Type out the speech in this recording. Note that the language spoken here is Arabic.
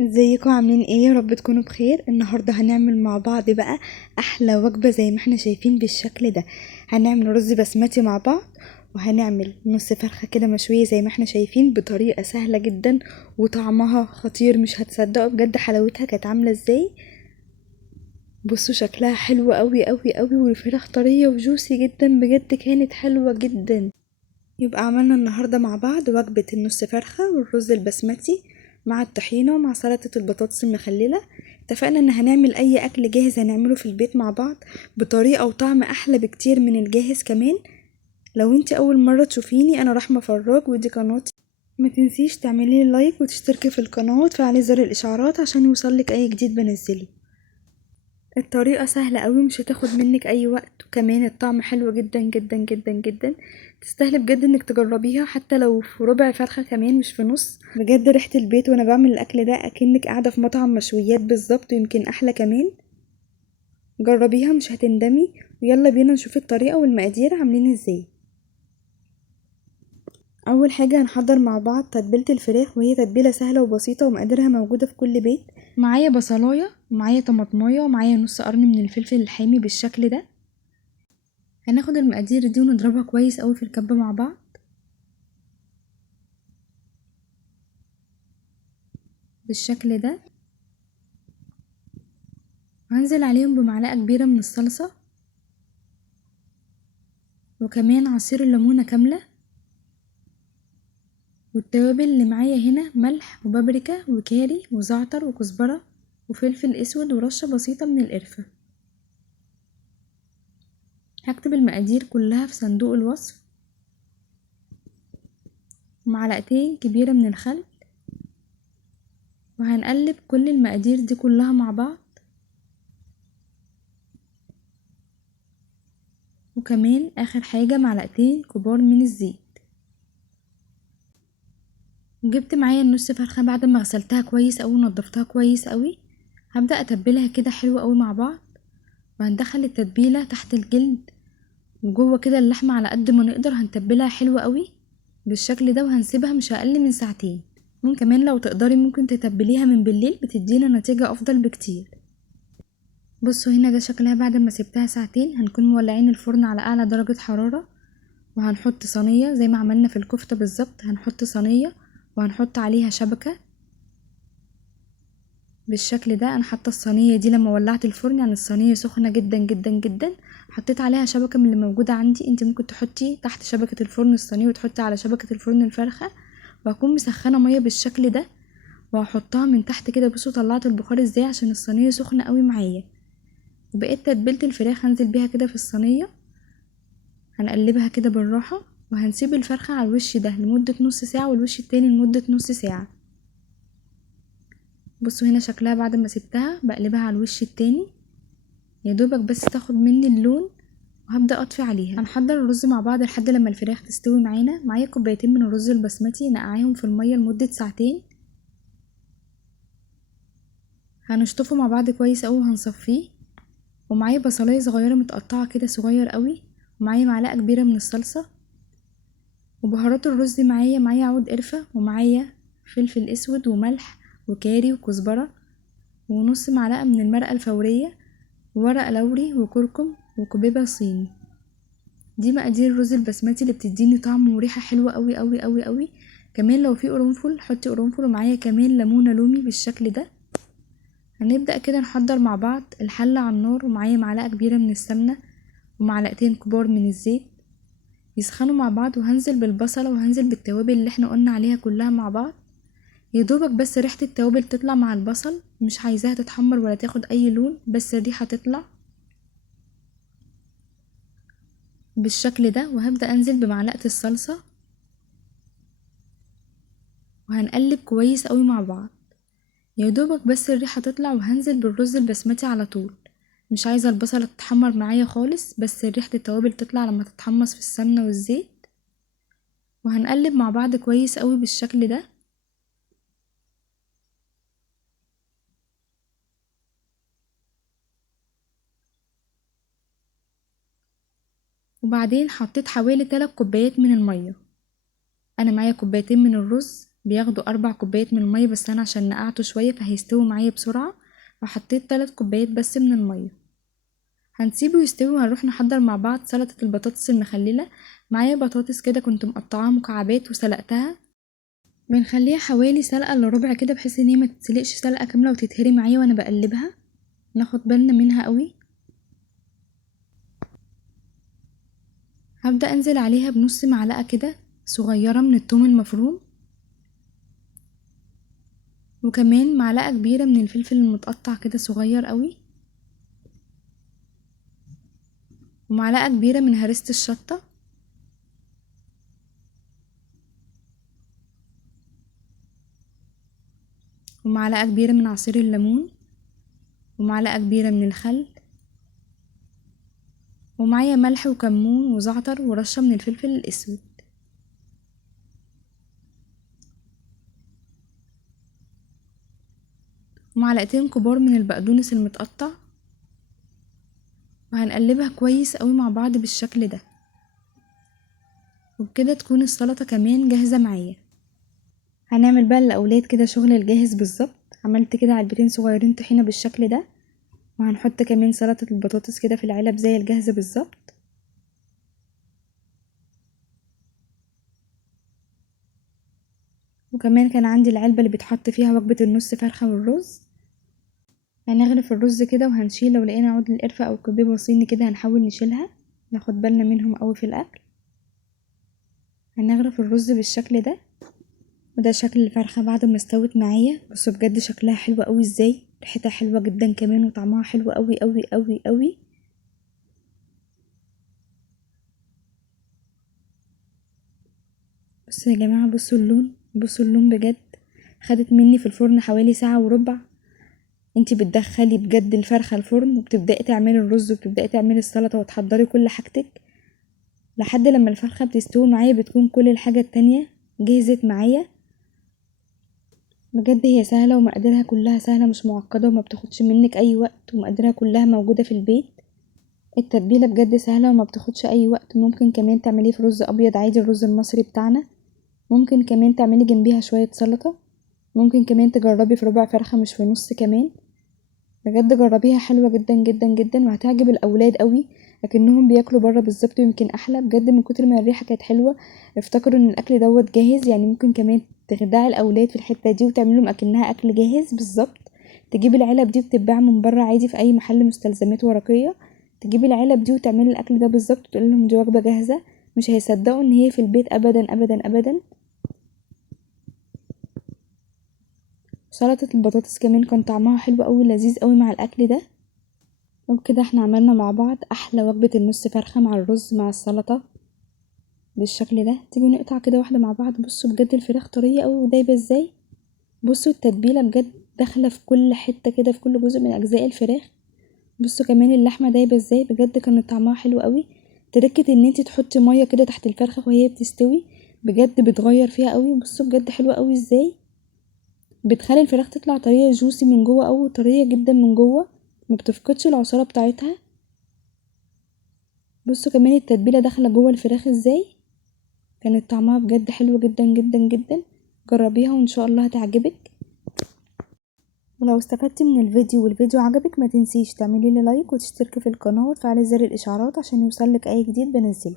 ازيكم عاملين ايه؟ يا رب تكونوا بخير. النهارده هنعمل مع بعض بقى احلى وجبه زي ما احنا شايفين بالشكل ده. هنعمل رز بسمتي مع بعض، وهنعمل نص فرخه كده مشويه زي ما احنا شايفين بطريقه سهله جدا، وطعمها خطير. مش هتصدقوا بجد حلاوتها كانت عامله ازاي. بصوا شكلها حلو قوي قوي قوي، والفراخ طريه وجوسي جدا، بجد كانت حلوه جدا. يبقى عملنا النهاردة مع بعض وجبة النص فرخة والرز البسمتي مع الطحينة ومع سلطة البطاطس المخللة. اتفقنا ان هنعمل اي اكل جاهز هنعمله في البيت مع بعض بطريقة وطعم احلى بكتير من الجاهز كمان. لو انت اول مرة تشوفيني، انا رحمة فراج ودي قناتي. ما تنسيش تعملي لي لايك وتشتركي في القناة وتفعلي زر الاشعارات عشان يوصلك اي جديد بنزله. الطريقة سهلة قوي، مش هتاخد منك اي وقت، وكمان الطعم حلو جدا جدا جدا جدا. تستاهل بجد انك تجربيها حتى لو في ربع فرخة كمان مش في نص. بجد ريحة البيت وانا بعمل الاكل ده اكنك قاعدة في مطعم مشويات بالظبط، ويمكن احلى كمان. جربيها مش هتندمي. ويلا بينا نشوف الطريقة والمقادير عاملين ازاي. اول حاجة هنحضر مع بعض تتبيلة الفراخ، وهي تتبيلة سهلة وبسيطة ومقاديرها موجودة في كل بيت. معايا بصلاية ومعايا طماطماية ومعايا نص قرن من الفلفل الحامي بالشكل ده. هناخد المقادير دي ونضربها كويس قوي في الكبة مع بعض بالشكل ده. هنزل عليهم بمعلقة كبيرة من الصلصة، وكمان عصير الليمونة كاملة، والتوابل اللي معايا هنا ملح وبابريكا وكاري وزعتر وكزبرة وفلفل اسود ورشة بسيطة من القرفة. هكتب المقادير كلها في صندوق الوصف. معلقتين كبيرة من الخل، وهنقلب كل المقادير دي كلها مع بعض. وكمان اخر حاجة معلقتين كبار من الزيت. جبت معايا النص فرخة بعد ما غسلتها كويس اوي ونضفتها كويس اوي. هبدأ اتبلها كده حلو اوي مع بعض، وهندخل التتبيلة تحت الجلد وجوه كده اللحمة على قد ما نقدر. هنتبلها حلو قوي بالشكل ده، وهنسيبها مش اقل من ساعتين. ممكن كمان لو تقدري ممكن تتبليها من بالليل، بتدينا نتيجة افضل بكتير. بصوا هنا ده شكلها بعد ما سبتها ساعتين. هنكون مولعين الفرن على اعلى درجة حرارة، وهنحط صينية زي ما عملنا في الكفتة بالظبط. هنحط صينية وهنحط عليها شبكة بالشكل ده. انا حاطه الصينيه دي لما ولعت الفرن، يعني الصينيه سخنه جدا جدا جدا. حطيت عليها شبكه من اللي موجوده عندي. انت ممكن تحطي تحت شبكه الفرن الصينيه وتحطي على شبكه الفرن الفرخه. وهكون مسخنه ميه بالشكل ده، وهحطها من تحت كده. بصوا طلعت البخار ازاي عشان الصينيه سخنه قوي معايا. وبقيت تتبيله الفراخ هنزل بيها كده في الصينيه. هنقلبها كده بالراحه، وهنسيب الفرخه على الوش ده لمده نص ساعه والوش التاني لمده نص ساعه. بصوا هنا شكلها بعد ما سبتها بقلبها على الوش التاني يا دوبك بس تاخد مني اللون، وهبدأ اطفي عليها. هنحضر الرز مع بعض لحد لما الفراخ تستوي معانا. معايا كوبايتين من الرز البسمتي نقعيهم في المية لمدة ساعتين. هنشطفه مع بعض كويس اوي وهنصفيه. ومعايا بصلاية صغيرة متقطعة كده صغير قوي، ومعايا معلقة كبيرة من الصلصة. وبهارات الرز معايا عود قرفة، ومعايا فلفل اسود وملح وكاري وكزبرة، ونص معلقة من المرقة الفورية، وورق لوري وكركم وكبيبة صيني. دي مقادير الرز البسمتي اللي بتديني طعم وريحه حلوه قوي قوي قوي قوي. كمان لو في قرنفل حطي قرنفل، ومعايا كمان ليمونه لومي بالشكل ده. هنبدا كده نحضر مع بعض الحله على النار، ومعايا معلقه كبيره من السمنه ومعلقتين كبار من الزيت يسخنوا مع بعض. وهنزل بالبصله وهنزل بالتوابل اللي احنا قلنا عليها كلها مع بعض. يدوبك بس ريحه التوابل تطلع مع البصل، مش عايزاها تتحمر ولا تاخد اي لون، بس الريحه تطلع بالشكل ده. وهبدا انزل بمعلقه الصلصه، وهنقلب كويس قوي مع بعض يا دوبك بس الريحة تطلع. وهنزل بالرز البسمتي على طول. مش عايزة البصلة تتحمر معايا خالص، بس ريحة التوابل تطلع لما تتحمص في السمنة والزيت. وهنقلب مع بعض كويس قوي بالشكل ده. وبعدين حطيت حوالي 3 كوبايات من المية. انا معايا كوبايتين من الرز، بياخدوا 4 كوبايات من المية، بس انا عشان نقعته شوية فهيستوي معايا بسرعة، فحطيت 3 كوبايات بس من المية. هنسيبه يستوي وهنروح نحضر مع بعض سلطة البطاطس المخللة. معايا بطاطس كده كنت مقطعاها مكعبات وسلقتها، بنخليها حوالي سلقة الا ربع كده بحيث ان هي ما تتسلقش سلقة كاملة وتتهري معايا وانا بقلبها، ناخد بالنا منها قوي. هبدأ انزل عليها بنص معلقة كده صغيرة من الثوم المفروم، وكمان معلقة كبيرة من الفلفل المتقطع كده صغير قوي، ومعلقة كبيرة من هريسة الشطة، ومعلقة كبيرة من عصير الليمون، ومعلقة كبيرة من الخل، ومعايا ملح وكمون وزعتر ورشة من الفلفل الأسود. ومعلقتين كبار من البقدونس المتقطع، وهنقلبها كويس قوي مع بعض بالشكل ده، وبكده تكون السلطة كمان جاهزة معايا. هنعمل بقى للأولاد كده شغل الجاهز بالظبط. عملت كده علبتين صغيرين طحينة بالشكل ده، وهنحط كمان سلطة البطاطس كده في العلب زي الجاهزة بالظبط. وكمان كان عندي العلبة اللي بيتحط فيها وجبة النص فرخة والرز. هنغرف الرز كده وهنشيل، لو لقينا عود القرفة او كبيبة صيني كده هنحاول نشيلها، ناخد بالنا منهم قوي في الاكل. هنغرف الرز بالشكل ده، وده شكل الفرخة بعد ما استوت معايا. بصوا بجد شكلها حلو قوي ازاي، ريحتها حلوة جدا كمان وطعمها حلو قوي قوي قوي قوي. بصوا يا جماعة، بصوا اللون، بصوا اللون بجد. خدت مني في الفرن حوالي ساعة وربع. انتي بتدخلي بجد الفرخة الفرن وبتبدأي تعملي الرز وبتبدأي تعملي السلطة وتحضري كل حاجتك لحد لما الفرخة بتستوي معايا بتكون كل الحاجة التانية جهزت معايا. بجد هي سهلة ومقاديرها كلها سهلة مش معقدة وما بتاخدش منك اي وقت، ومقاديرها كلها موجودة في البيت. التتبيلة بجد سهلة وما بتاخدش اي وقت. ممكن كمان تعمليه في رز ابيض عادي، الرز المصري بتاعنا. ممكن كمان تعملي جنبيها شوية سلطة. ممكن كمان تجربي في ربع فرخة مش في نص كمان. بجد جربيها، حلوة جدا جدا جدا وهتعجب الاولاد قوي، لكنهم بياكلوا بره بالظبط ويمكن احلى بجد من كتر ما الريحة كانت حلوة. افتكروا ان الاكل دوت جاهز، يعني ممكن كمان تخدعي الاولاد في الحتة دي وتعملهم اكنها اكل جاهز بالظبط. تجيب العلب دي بتتباع من بره عادي في اي محل مستلزمات ورقية، تجيب العلب دي وتعملي الاكل ده بالظبط وتقول لهم دي وجبة جاهزة، مش هيصدقوا ان هي في البيت ابدا ابدا ابدا. سلطة البطاطس كمان كان طعمها حلو قوي لذيذ قوي مع الاكل ده. وبكده احنا عملنا مع بعض احلى وجبة النص فرخة مع الرز مع السلطة بالشكل ده. تيجي نقطع كده واحدة مع بعض. بصوا بجد الفراخ طرية قوي ودايبة ازاي. بصوا التتبيلة بجد داخلة في كل حتة كده، في كل جزء من اجزاء الفراخ. بصوا كمان اللحمة دايبة ازاي، بجد كانت طعمها حلو قوي. تركة ان انتي تحطي مية كده تحت الفرخة وهي بتستوي بجد بتغير فيها قوي. بصوا بجد حلوة قوي ازاي، بتخلي الفراخ تطلع طرية جوسي من جوه او طرية جدا من جوه، ما بتفقدش العصارة بتاعتها. بصوا كمان التتبيلة داخلة جوه الفراخ ازاي، كانت طعمها بجد حلو جدا جدا جدا. جربيها وان شاء الله هتعجبك. ولو استفدتي من الفيديو والفيديو عجبك ما تنسيش تعملي لي لايك وتشتركي في القناة وتفعلي زر الاشعارات عشان يوصلك اي جديد بنزله.